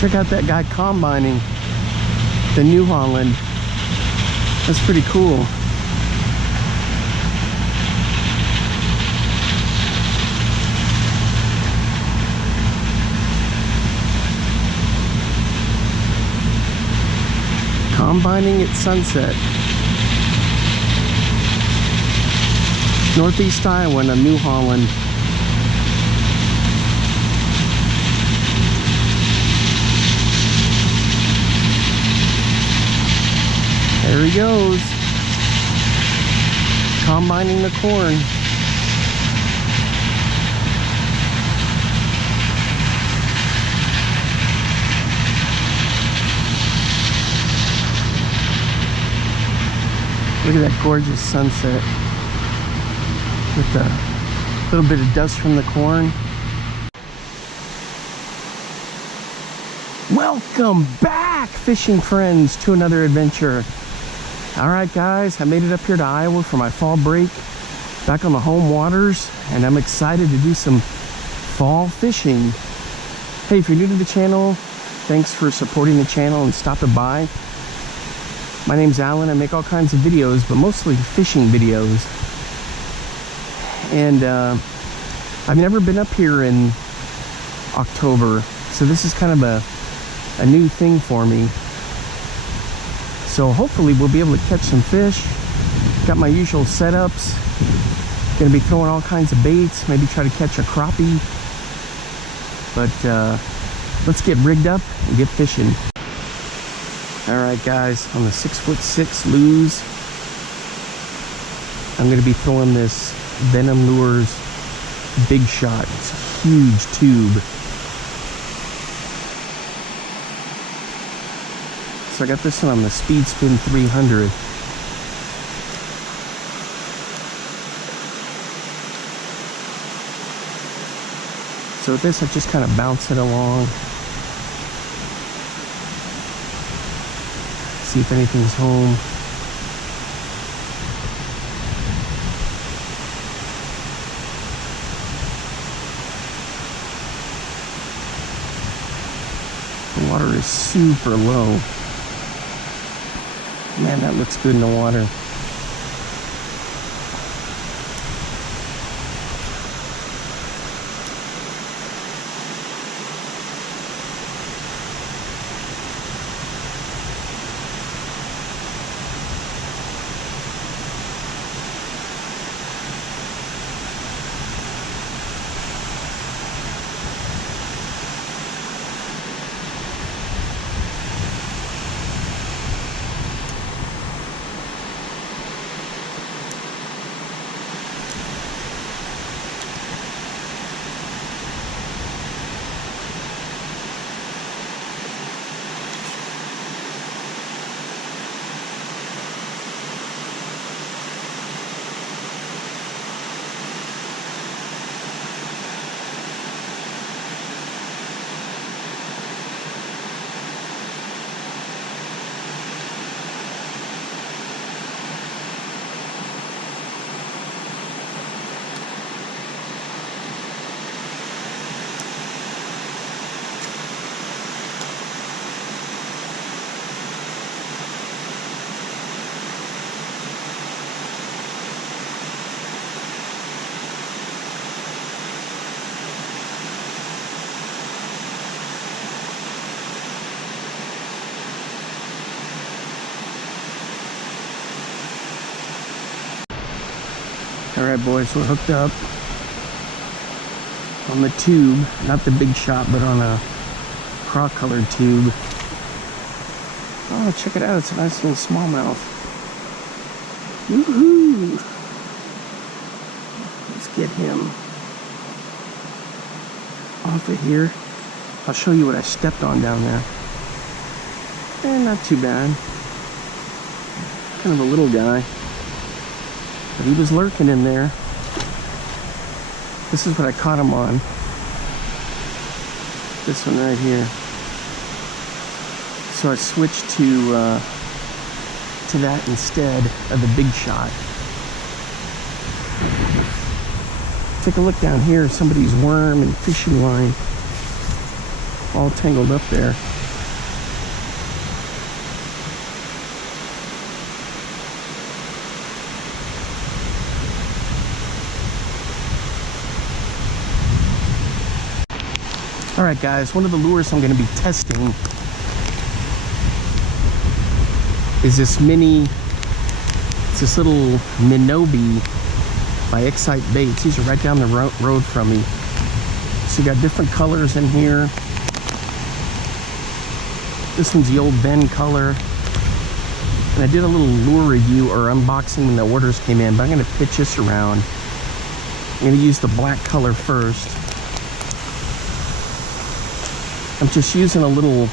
Check out that guy combining the New Holland. That's pretty cool. Combining at sunset. Northeast Iowa and a New Holland. There he goes. Combining the corn. Look at that gorgeous sunset with a little bit of dust from the corn. Welcome back, fishing friends, to another adventure. All right, guys, I made it up here to Iowa for my fall break, back on the home waters, and I'm excited to do some fall fishing. Hey, if you're new to the channel, thanks for supporting the channel and stopping by. My name's Alan. I make all kinds of videos, but mostly fishing videos. And I've never been up here in October, so this is kind of a new thing for me. So hopefully we'll be able to catch some fish. Got my usual setups. Gonna be throwing all kinds of baits, maybe try to catch a crappie. But let's get rigged up and get fishing. All right, guys, on the 6'6" Lures, I'm gonna be throwing this Venom Lures Big Shot. It's a huge tube. So I got this one on the Speed Spin 300. So with this, I just kind of bounce it along. See if anything's home. The water is super low. Man, that looks good in the water. Alright, boys, we're hooked up on the tube, not the Big Shot, but on a croc colored tube. Oh, check it out, it's a nice little smallmouth. Woohoo! Let's get him off of here. I'll show you what I stepped on down there. Not too bad. Kind of a little guy. But he was lurking in there. This is what I caught him on. This one right here. So I switched to that instead of the Big Shot. Take a look down here. Somebody's worm and fishing line all tangled up there. All right, guys, one of the lures I'm going to be testing is this little Minnobi by XCITE Baits. These are right down the road from me. So you got different colors in here. This one's the old Ben color. And I did a little lure review or unboxing when the orders came in, but I'm going to pitch this around. I'm going to use the black color first. I'm just using a little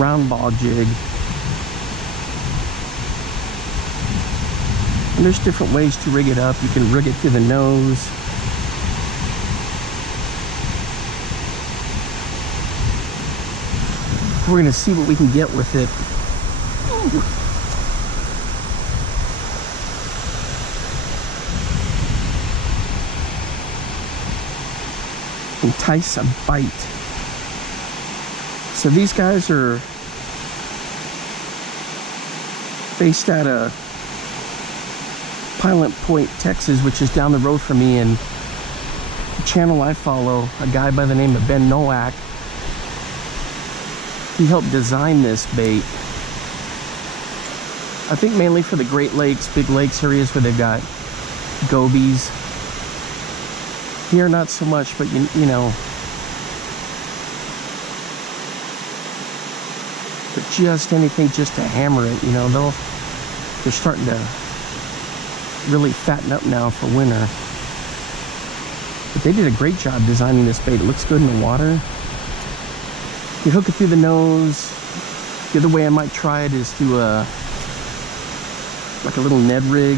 round ball jig. And there's different ways to rig it up. You can rig it to the nose. We're going to see what we can get with it. Entice a bite. So these guys are based out of Pilot Point, Texas, which is down the road from me, and the channel I follow, a guy by the name of Ben Nowak, he helped design this bait. I think mainly for the Great Lakes, big lakes areas where they've got gobies. Here, not so much, but you know, but just anything just to hammer it, you know, they're starting to really fatten up now for winter. But they did a great job designing this bait. It looks good in the water. You hook it through the nose. The other way I might try it is through like a little Ned rig.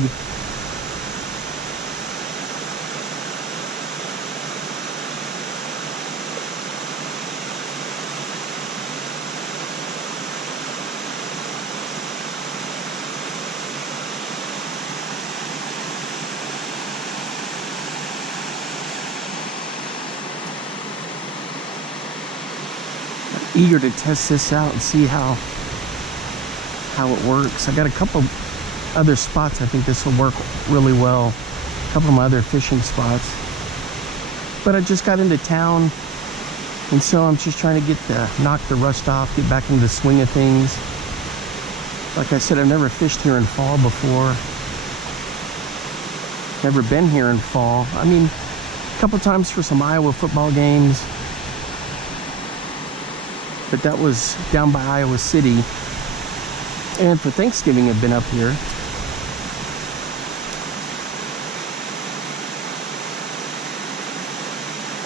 Eager to test this out and see how it works. I got a couple other spots I think this will work really well. A couple of my other fishing spots. But I just got into town, and so I'm just trying to knock the rust off, get back into the swing of things. Like I said, I've never fished here in fall before. Never been here in fall. I mean, a couple times for some Iowa football games. But that was down by Iowa City. And for Thanksgiving I've been up here.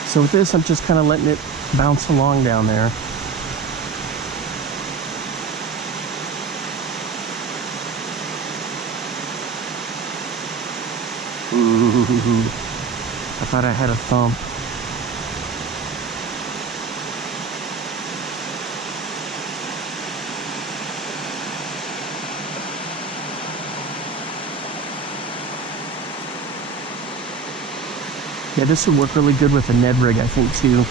So with this, I'm just kind of letting it bounce along down there. Ooh, I thought I had a thump. Yeah, this would work really good with a Ned rig, I think, too.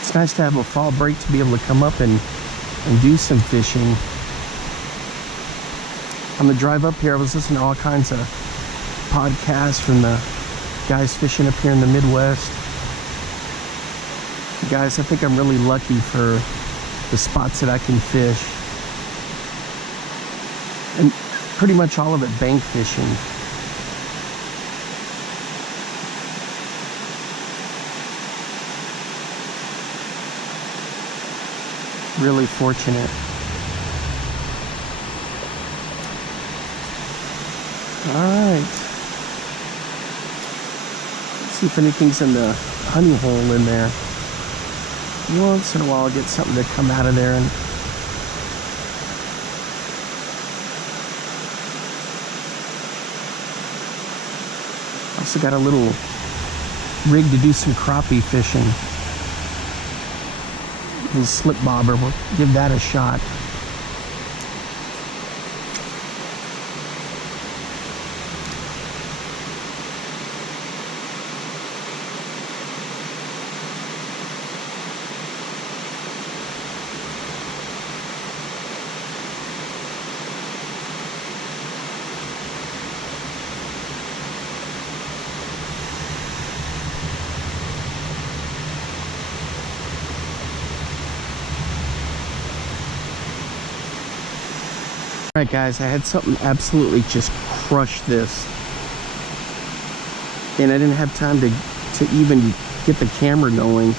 It's nice to have a fall break to be able to come up and do some fishing. On the drive up here, I was listening to all kinds of podcasts from the guys fishing up here in the Midwest. Guys, I think I'm really lucky for the spots that I can fish. And pretty much all of it bank fishing. Really fortunate. All right. Let's see if anything's in the honey hole in there. Once in a while I'll get something to come out of there. And also got a little rig to do some crappie fishing. Slip bobber, we'll give that a shot. Alright guys, I had something absolutely just crush this. And I didn't have time to even get the camera going.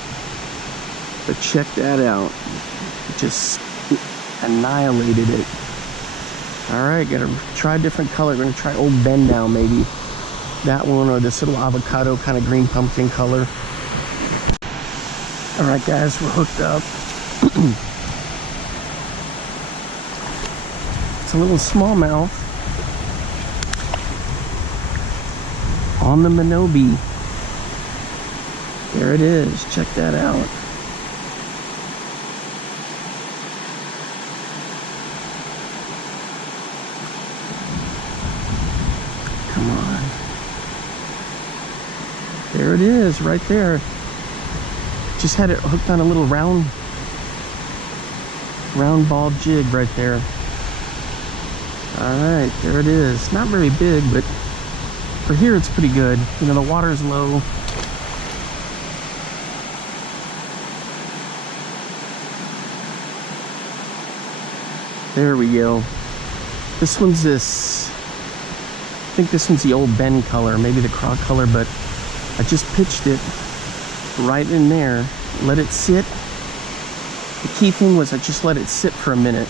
But check that out. It just annihilated it. Alright, gotta try a different color. Gonna try Old Ben now, maybe. That one or this little avocado kind of green pumpkin color. Alright guys, we're hooked up. It's a little smallmouth on the Minnobi. There it is. Check that out. Come on. There it is, right there. Just had it hooked on a little round ball jig right there. Alright, there it is. Not very big, but for here it's pretty good. You know, the water's low. There we go. This one's I think this one's the Old Ben color, maybe the craw color, but I just pitched it right in there. Let it sit. The key thing was I just let it sit for a minute.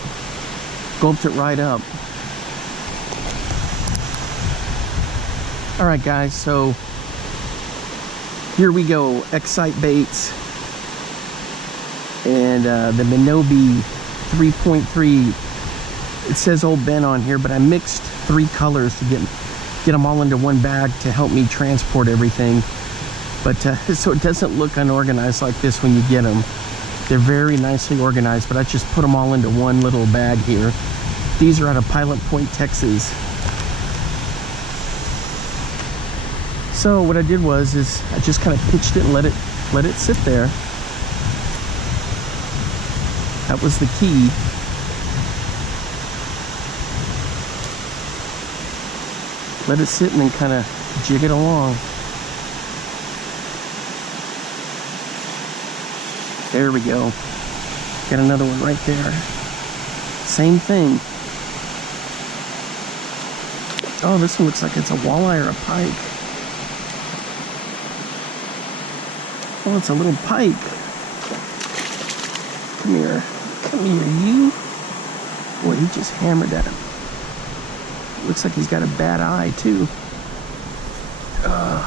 Gulped it right up. Alright guys, so here we go. XCITE Baits. And the Minnobi 3.3. It says Old Ben on here, but I mixed 3 colors to get them all into one bag to help me transport everything. But so it doesn't look unorganized like this when you get them. They're very nicely organized, but I just put them all into one little bag here. These are out of Pilot Point, Texas. So what I did was I just kind of pitched it and let it sit there. That was the key. Let it sit and then kind of jig it along. There we go. Got another one right there. Same thing. Oh, this one looks like it's a walleye or a pike. Oh, it's a little pike. Come here. Come here, you. Boy, he just hammered at him. Looks like he's got a bad eye, too. All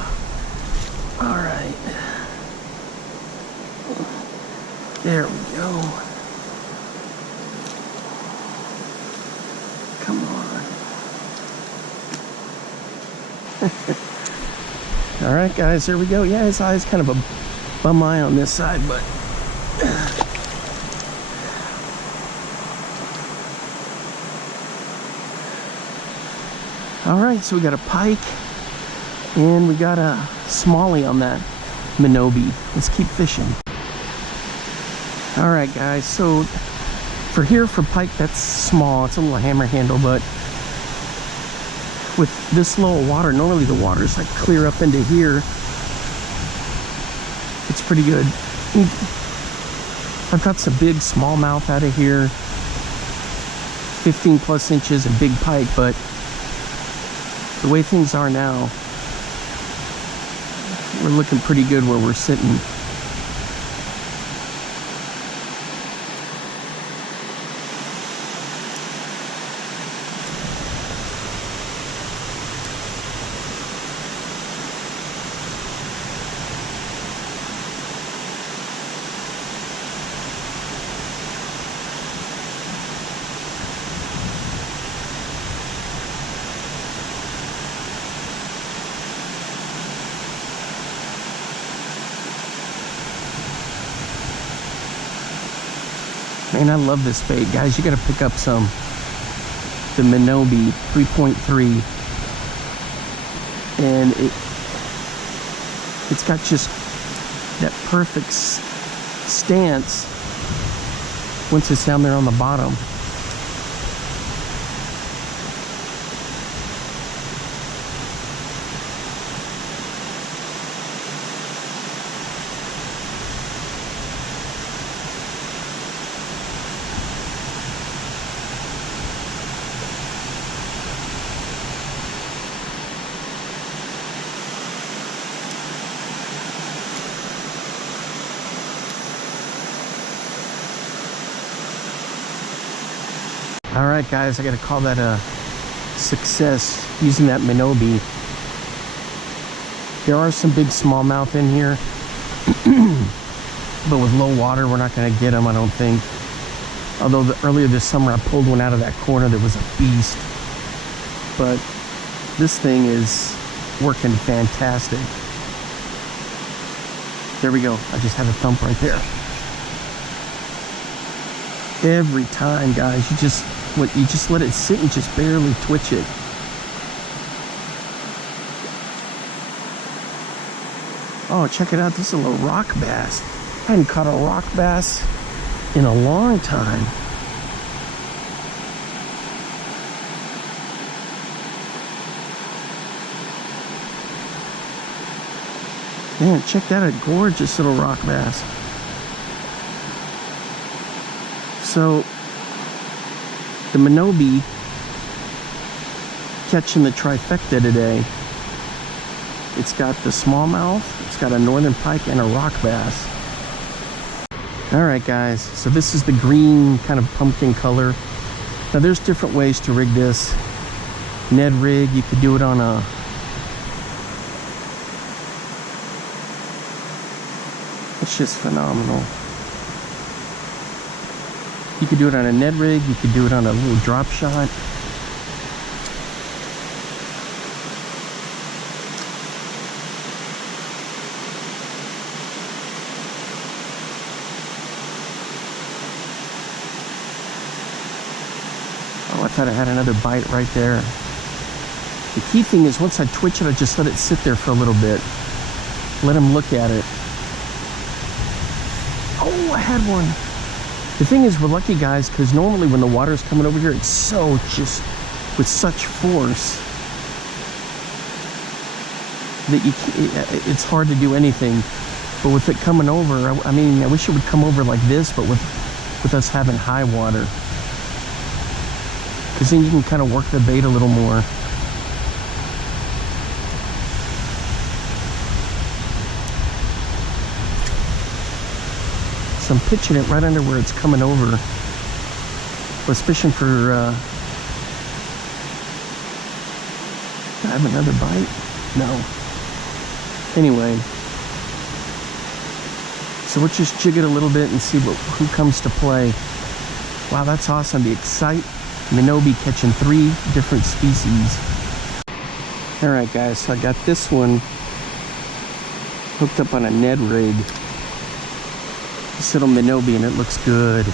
right. There we go. Come on. All right, guys, there we go. Yeah, his eye's kind of a bum eye on this side, but... All right, so we got a pike and we got a smallie on that Minnobi. Let's keep fishing. All right, guys, so for pike, that's small. It's a little hammer handle, but with this low water, normally the water's like clear up into here. It's pretty good. I've got some big smallmouth out of here, 15 plus inches and big pike, but the way things are now, we're looking pretty good where we're sitting. Man, I love this bait. Guys, you got to pick up some. The Minnobi 3.3. And it's got just that perfect stance once it's down there on the bottom. All right, guys, I got to call that a success using that Minnobi. There are some big smallmouth in here, but with low water, we're not going to get them, I don't think. Although earlier this summer, I pulled one out of that corner that was a beast. But this thing is working fantastic. There we go. I just had a thump right there. Every time, guys, you just let it sit and just barely twitch it. Oh, check it out. This is a little rock bass. I hadn't caught a rock bass in a long time. Man, check that out. Gorgeous little rock bass. So, the Minnobi catching the trifecta today. It's got the smallmouth, it's got a northern pike, and a rock bass. All right, guys, so this is the green kind of pumpkin color. Now, there's different ways to rig this. Ned rig, you could do it on a it's just phenomenal. You could do it on a Ned rig, you could do it on a little drop shot. Oh, I thought I had another bite right there. The key thing is once I twitch it, I just let it sit there for a little bit. Let him look at it. Oh, I had one. The thing is, we're lucky, guys, because normally when the water is coming over here, it's so just with such force that it's hard to do anything. But with it coming over, I mean, I wish it would come over like this, but with us having high water, because then you can kind of work the bait a little more. So I'm pitching it right under where it's coming over. I was fishing for, do I have another bite? No. Anyway. So we'll just jig it a little bit and see who comes to play. Wow, that's awesome. The XCITE Minnobi catching 3 different species. All right, guys, so I got this one hooked up on a Ned rig. This little Minnobi, and it looks good.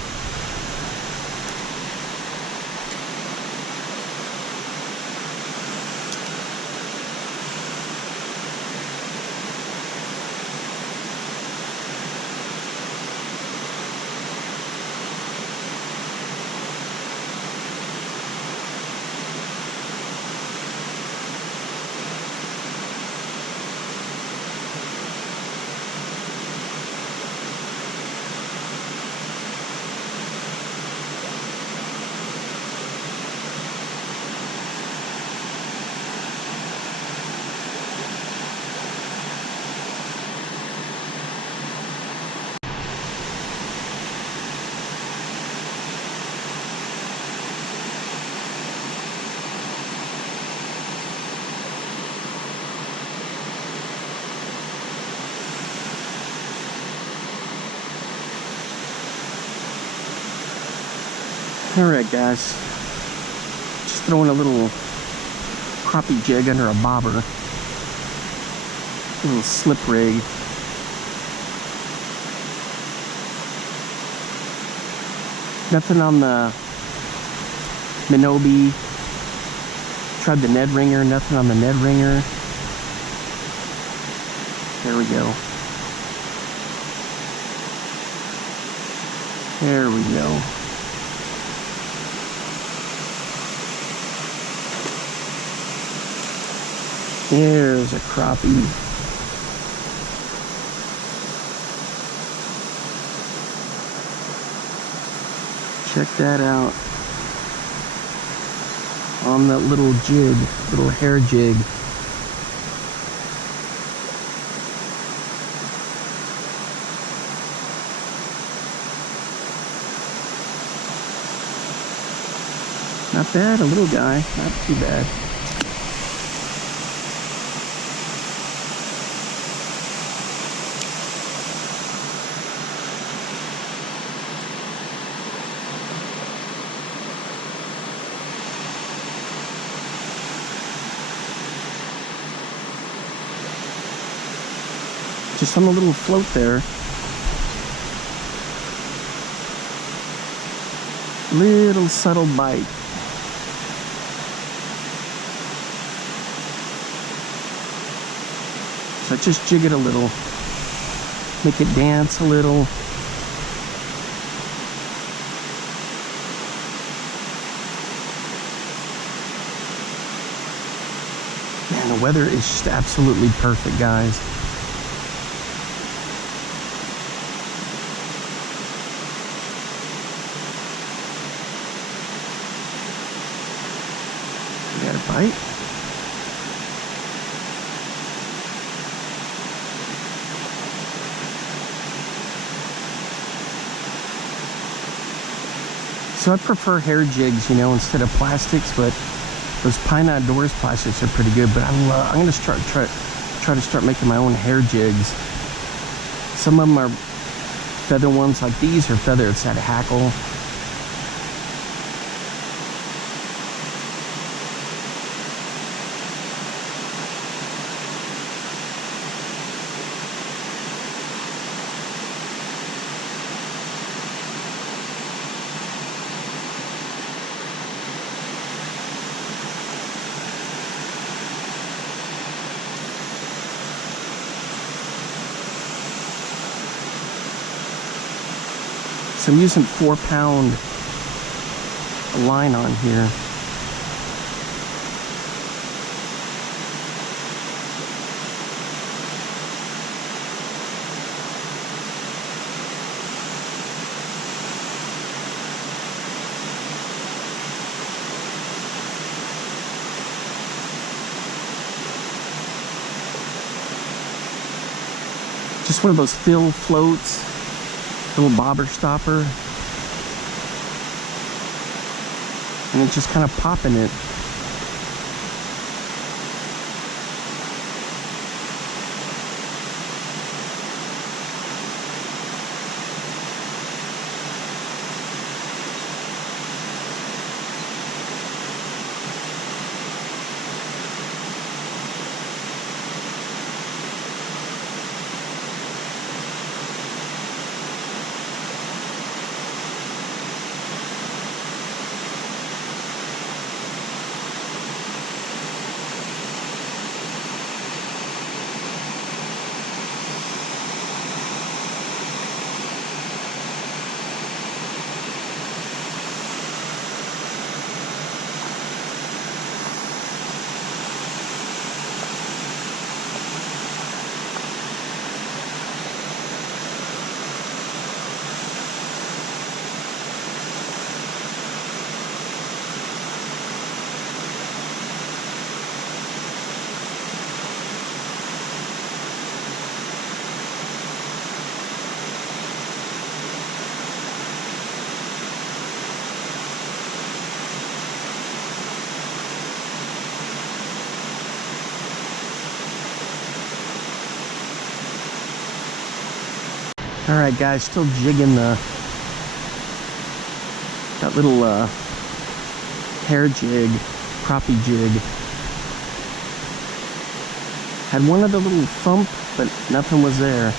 Alright, guys, just throwing a little crappie jig under a bobber, a little slip rig. Nothing on the Minnobi. Tried the Ned ringer, nothing on the Ned ringer. There we go. There we go. There's a crappie. Check that out. On that little jig, little hair jig. Not bad, a little guy, not too bad. Just on a little float there. Little subtle bite. So I just jig it a little. Make it dance a little. Man, the weather is just absolutely perfect, guys. Got a bite. So I prefer hair jigs, you know, instead of plastics, but those Pine Outdoors plastics are pretty good. But I'm going to try to start making my own hair jigs. Some of them are feather ones, like these are feather. It's that hackle. So I'm using 4-pound line on here. Just one of those fill floats. Little bobber stopper, and it's just kind of popping it. All right, guys, still jigging that little hair jig, crappie jig. Had one other little thump, but nothing was there.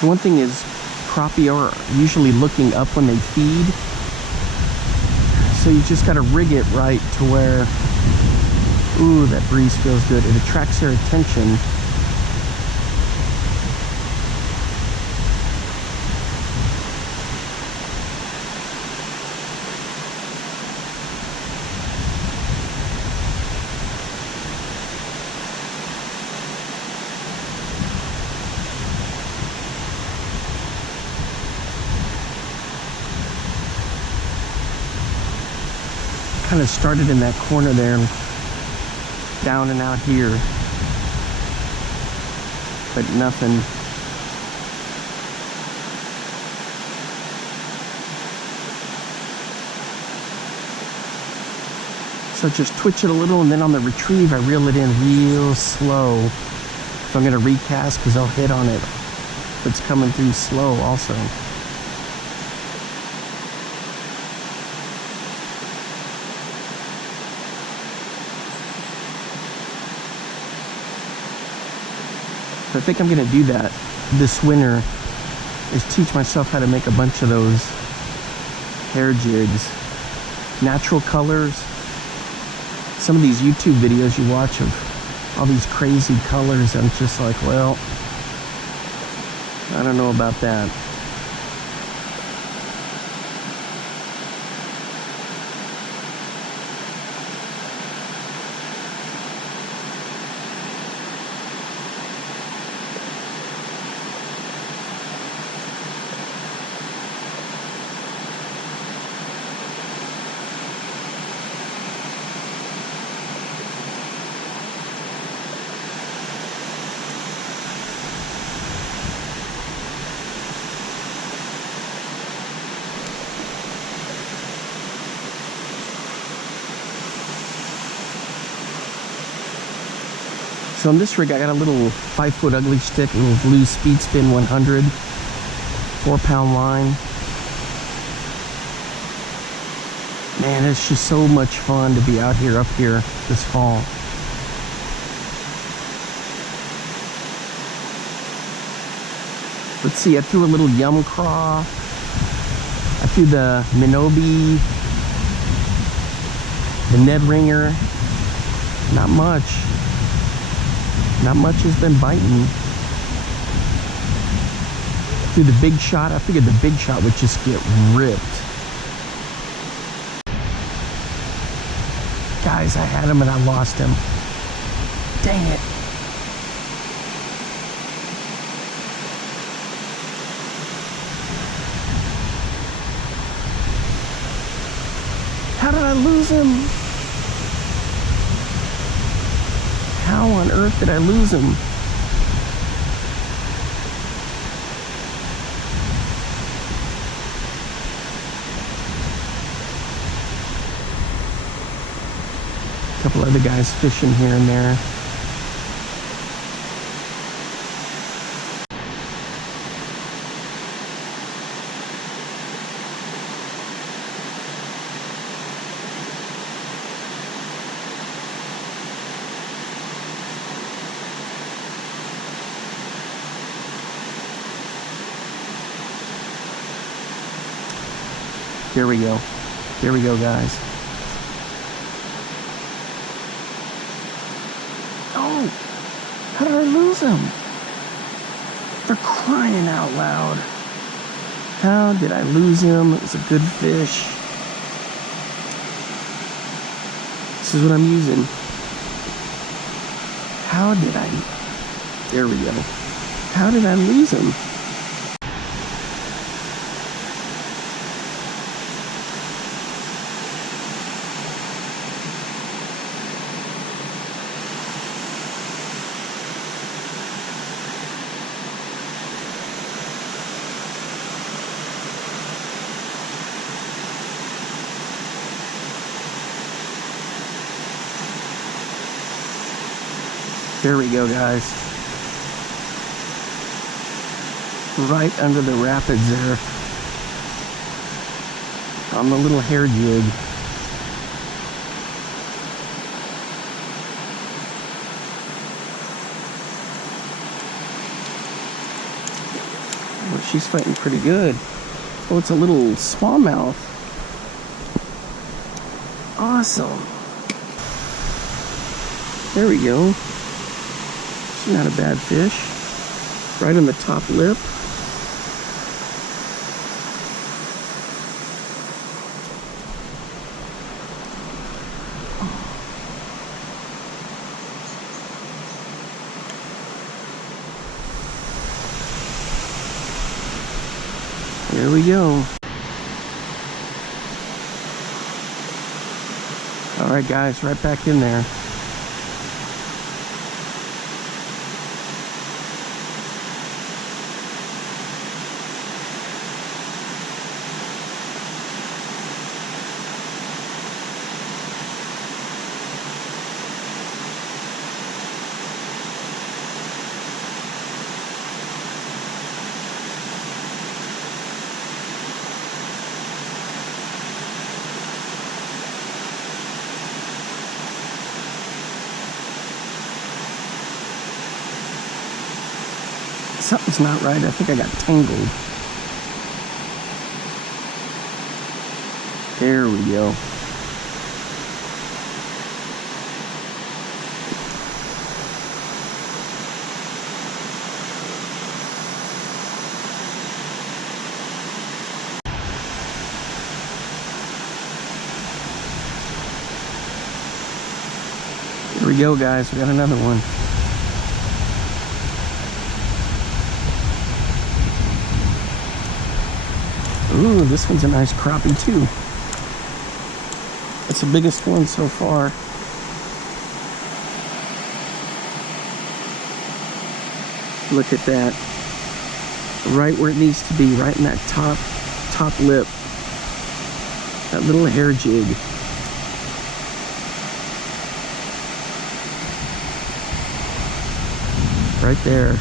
The one thing is, crappie are usually looking up when they feed, so you just got to rig it right to where, ooh, that breeze feels good. It attracts their attention. Kind of started in that corner there, down and out here, but nothing. So just twitch it a little, and then on the retrieve, I reel it in real slow. So I'm gonna recast because I'll hit on it if it's coming through slow also. I think I'm gonna do that this winter, is teach myself how to make a bunch of those hair jigs. Natural colors. Some of these YouTube videos you watch of all these crazy colors, I'm just like, well, I don't know about that. So on this rig, I got a little 5-foot ugly stick, a little blue speed spin 100, 4-pound line. Man, it's just so much fun to be out here, up here this fall. Let's see, I threw a little yum craw. I threw the Minnobi, the Ned ringer. Not much. Not much has been biting. Through the big shot, I figured the big shot would just get ripped. Guys, I had him and I lost him. Dang it. How did I lose him? How on earth did I lose him? A couple other guys fishing here and there. Here we go. Here we go, guys. Oh! How did I lose him? For crying out loud. How did I lose him? It was a good fish. This is what I'm using. How did I... There we go. How did I lose him? There we go, guys. Right under the rapids there. On the little hair jig. Oh, she's fighting pretty good. Oh, it's a little smallmouth. Awesome. There we go. She's not a bad fish. Right on the top lip. There we go. All right, guys, right back in there. Something's not right. I think I got tangled. There we go. Here we go, guys. We got another one. Ooh, this one's a nice crappie too. That's the biggest one so far. Look at that. Right where it needs to be, right in that top lip. That little hair jig. Right there.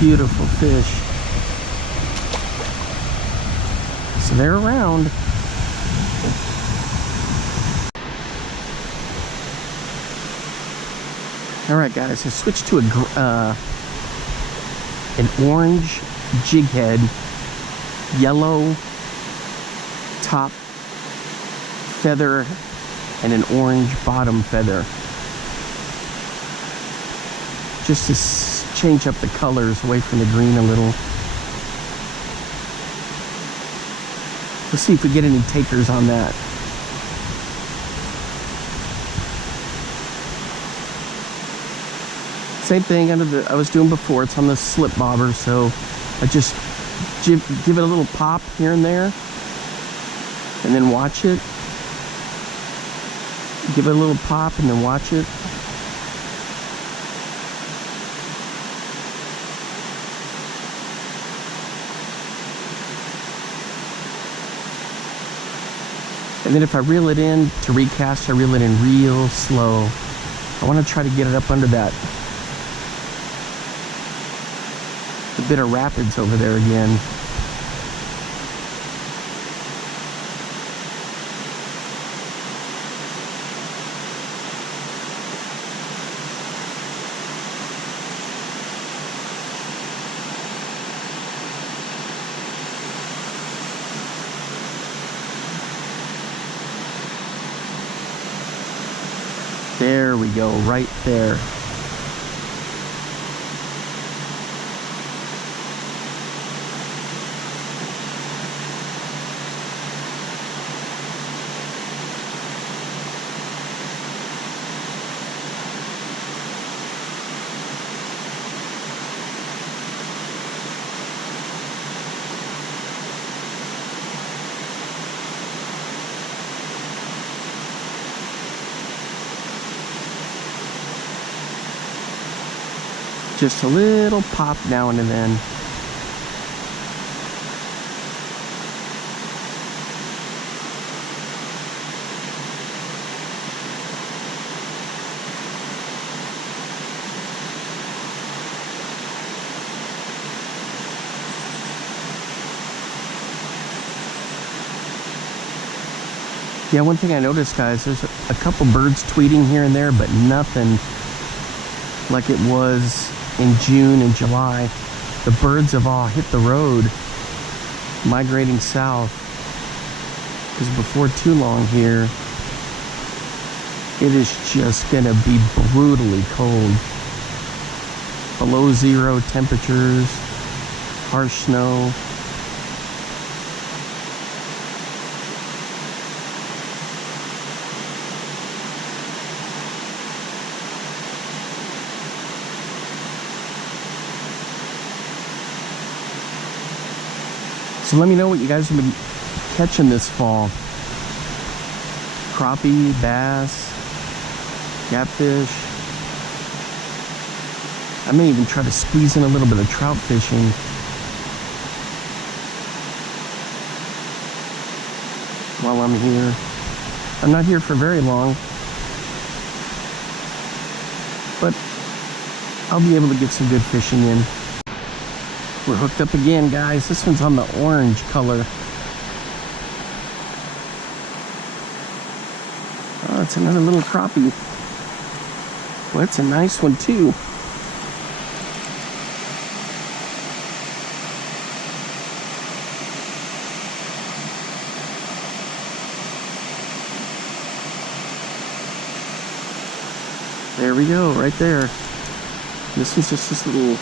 Beautiful fish. So they're around. All right, guys, I switched to an orange jig head, yellow top feather, and an orange bottom feather. Just to change up the colors away from the green a little. Let's see if we get any takers on that. Same thing I was doing before. It's on the slip bobber, so I just give it a little pop here and there, and then watch it. Give it a little pop and then watch it. And then if I reel it in to recast, I reel it in real slow. I want to try to get it up under that the bit of rapids over there again. There we go, right there. Just a little pop now and then. Yeah, one thing I noticed, guys, there's a couple birds tweeting here and there, but nothing like it was in June and July. The birds have all hit the road, migrating south, because before too long here, it is just gonna be brutally cold. Below zero temperatures, harsh snow. So let me know what you guys have been catching this fall. Crappie, bass, catfish. I may even try to squeeze in a little bit of trout fishing. While I'm here. I'm not here for very long, but I'll be able to get some good fishing in. We're hooked up again, guys. This one's on the orange color. Oh, it's another little crappie. Well, it's a nice one too. we go, right there. This one's just this little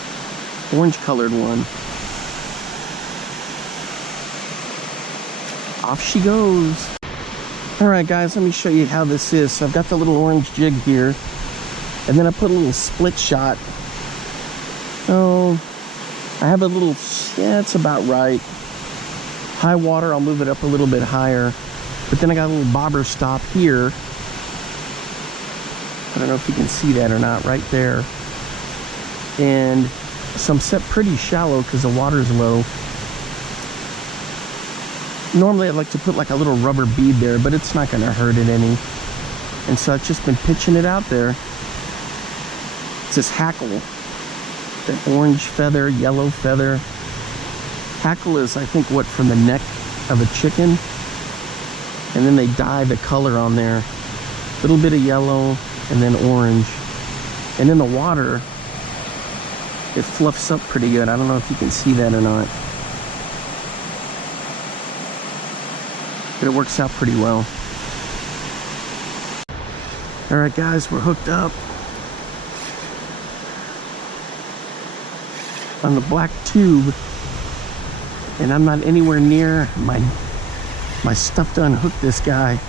orange colored one. Off she goes. All right, guys, let me show you how this is. So I've got the little orange jig here, and then I put a little split shot. Oh, I have a little, yeah, it's about right. High water, I'll move it up a little bit higher. But then I got a little bobber stop here. I don't know if you can see that or not, right there. And so I'm set pretty shallow because the water's low. Normally I'd like to put like a little rubber bead there, but it's not going to hurt it any. And so I've just been pitching it out there. It's this hackle. The orange feather, yellow feather. Hackle is, I think, what, from the neck of a chicken. And then they dye the color on there. A little bit of yellow and then orange. And in the water, it fluffs up pretty good. I don't know if you can see that or not. But it works out pretty well. All right, guys, we're hooked up on the black tube, and I'm not anywhere near my stuff to unhook this guy.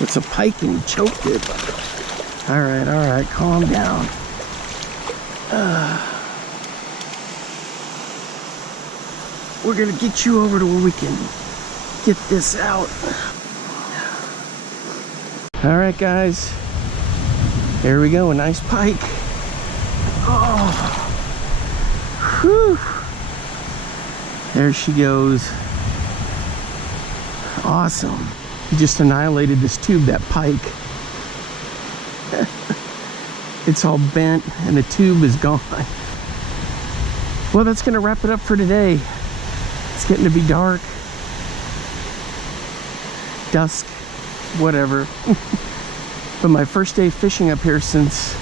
It's a pike and he choked it. All right, calm down. We're gonna get you over to where we can get this out. All right, guys, there we go, a nice pike. Oh, whew. There she goes. Awesome. He just annihilated this tube, that pike. It's all bent and the tube is gone. Well, that's gonna wrap it up for today. It's getting to be dark, dusk, whatever. But my first day fishing up here since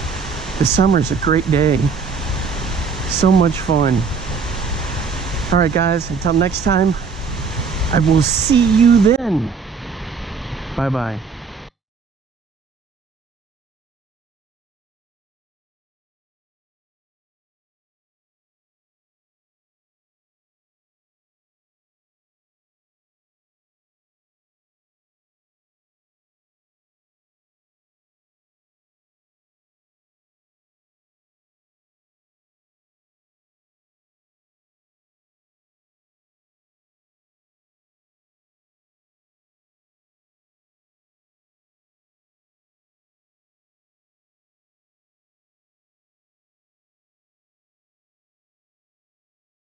the summer is a great day. So much fun. All right, guys, until next time, I will see you then. Bye-bye.